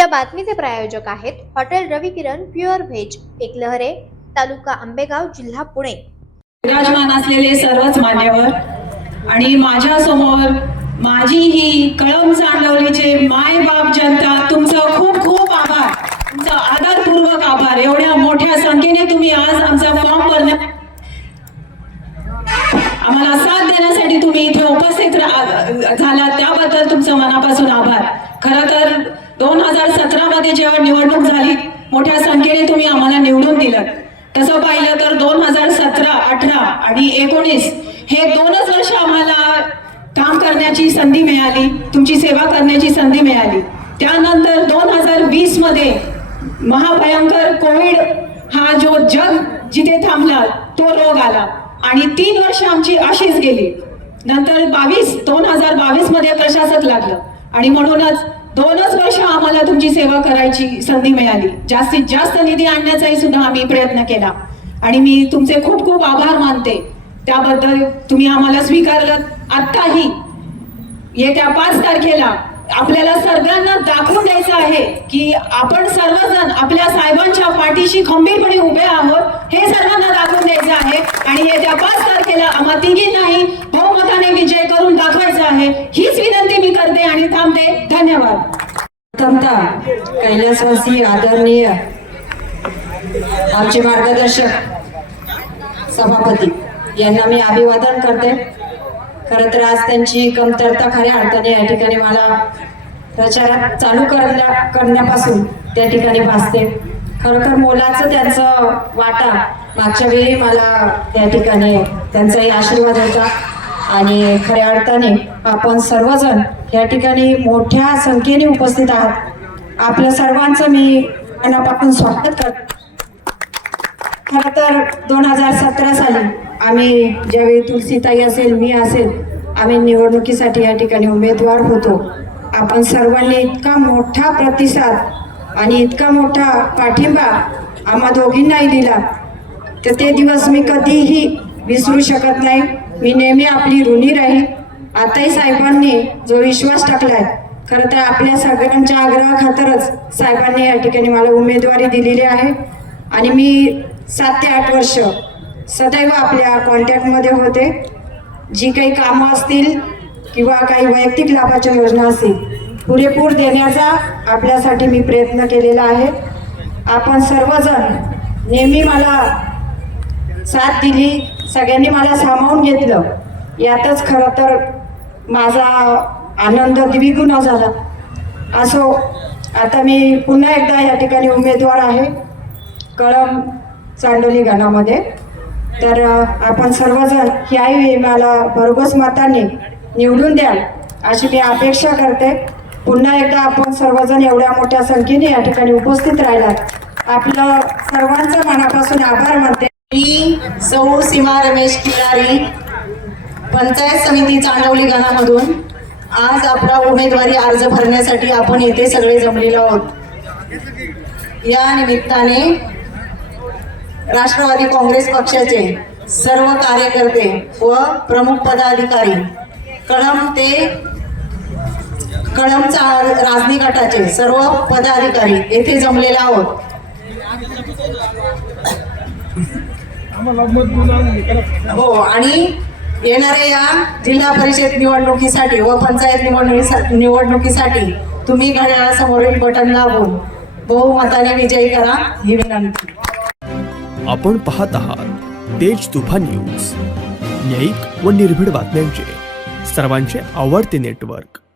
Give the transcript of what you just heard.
या बातमीचे प्रायोजक आहेत hotel Ravi Kiran pure veg Ekalhare तालुका आंबेगाव जिल्हा पुणे. विराजमान असलेले सर्वच मान्यवर आणि माझ्यासमोर माझी ही कळम सांडवलीचे माय बाप जनता तुमचं खूप खूप आभार. तुमचा आदरपूर्वक आभार. एवढ्या मोठ्या संख्येने तुम्ही आज आमचा फॉर्म भरण्या आम्हाला साथ देण्यासाठी तुम्ही इथे उपस्थित झाला त्याबद्दल तुमचं मनापासून आभार. खरं तर दोन हजार सतरा मध्ये जेव्हा निवडणूक झाली मोठ्या संख्येने तुम्ही आम्हाला निवडून दिलं. तसं पाहिलं तर दोन हजार सतरा अठरा आणि एकोणीस हे दोनच वर्ष आम्हाला काम करण्याची संधी मिळाली तुमची सेवा करण्याची संधी मिळाली. त्यानंतर दोन हजार वीसमध्ये महाभयंकर कोविड हा जो जग जिथे थांबला तो रोग आला आणि तीन वर्ष आमची अशीच गेली. नंतर बावीस दोन हजार बावीसमध्ये प्रशासक लागलं आणि म्हणूनच दोनच वर्ष आम्हाला तुमची सेवा करायची संधी मिळाली. जास्तीत जास्त निधी आणण्याचाही सुद्धा आम्ही प्रयत्न केला. आणि मी तुमचे खूप खूप आभार मानते. त्याबद्दल तुम्ही आम्हाला स्वीकारलं. आत्ताही येत्या पाच तारखेला आपल्याला सर्वांना दाखवून द्यायचं आहे की आपण सर्वजण आपल्या साहेबांच्या पाठीशी खंबीरपणे उभे आहोत. हे सर्वांना दाखवून द्यायचं आहे. आणि येत्या पाच तारखेला आम्हा तिघी नाही बहुमताने विजय करून दाखवायचा आहे. हीच विनंती करते आणि थांबते धन्यवाद. प्रथमतः कैलासवासी आदरणीय आमचे मार्गदर्शक सभापती यांना मी अभिवादन करते. खरं तर आज त्यांची कमतरता खऱ्या अर्थाने या ठिकाणी मला प्रचारात चालू करण्या करण्यापासून त्या ठिकाणी भासते. खरोखर मोलाचं त्यांचं वाटा मागच्या वेळी मला त्या ठिकाणी त्यांचाही आशीर्वाद होता. आणि खऱ्या अर्थाने आपण सर्वजण या ठिकाणी मोठ्या संख्येने उपस्थित आहात. आपल्या सर्वांचं मी मनापासून स्वागत करते. खरं तर दोन हजार सतरा साली आम्ही ज्यावेळी तुलसीताई असेल मी असेल आम्ही निवडणुकीसाठी या ठिकाणी उमेदवार होतो. आपण सर्वांनी इतका मोठा प्रतिसाद आणि इतका मोठा पाठिंबा आम्हा दोघींनाही दिला. तर ते दिवस मी कधीही विसरू शकत नाही. मी नेहमी आपली ऋणी राहील आताही साहेबांनी जो विश्वास टाकलाय खरं तर आपल्या सगळ्यांच्या आग्रहाखातरच साहेबांनी या ठिकाणी मला उमेदवारी दिलेली आहे. आणि मी सात ते आठ वर्ष सदैव आपल्या कॉन्टॅक्टमध्ये होते. जी काही कामं असतील किंवा काही वैयक्तिक लाभाच्या योजना असतील पुरेपूर देण्याचा आपल्यासाठी मी प्रयत्न केलेला आहे. आपण सर्वजण नेहमी मला साथ दिली. सगळ्यांनी मला सामावून घेतलं. यातच खरं तर माझा आनंद द्विगुण झाला. असो आता मी पुन्हा एकदा या ठिकाणी उमेदवार आहे. कळम चांडोली गणामध्ये. तर आपण सर्वजण ह्याही मला भरघोस मतांनी निवडून द्याल अशी मी अपेक्षा करते. पुन्हा एकदा आपण सर्वजण एवढ्या मोठ्या संख्येने या ठिकाणी उपस्थित राहिलात. आपलं सर्वांचं मनापासून आभार मानते. मी सौ सीमा रमेश किरारी पंचायत समिती चांडवली गणामधून आज आपला उमेदवारी अर्ज भरण्यासाठी आपण येथे सगळे जमलेलो आहोत. या निमित्ताने राष्ट्रवादी काँग्रेस पक्षाचे सर्व कार्यकर्ते व प्रमुख पदाधिकारी कळम ते कळमचा राजनी गटाचे सर्व पदाधिकारी येथे जमलेले आहोत. हो आणि येणाऱ्या या जिल्हा परिषद निवडणुकीसाठी व पंचायत निवडणुकी निवडणुकीसाठी तुम्ही घड्याळासमोरील बटन दाबून बहुमताने विजयी करा ही विनंती. आपण पाहत आहात तेज तुफान न्यूज. न्यायिक व निर्भीड बातम्यांचे. सर्वांचे आवडते नेटवर्क.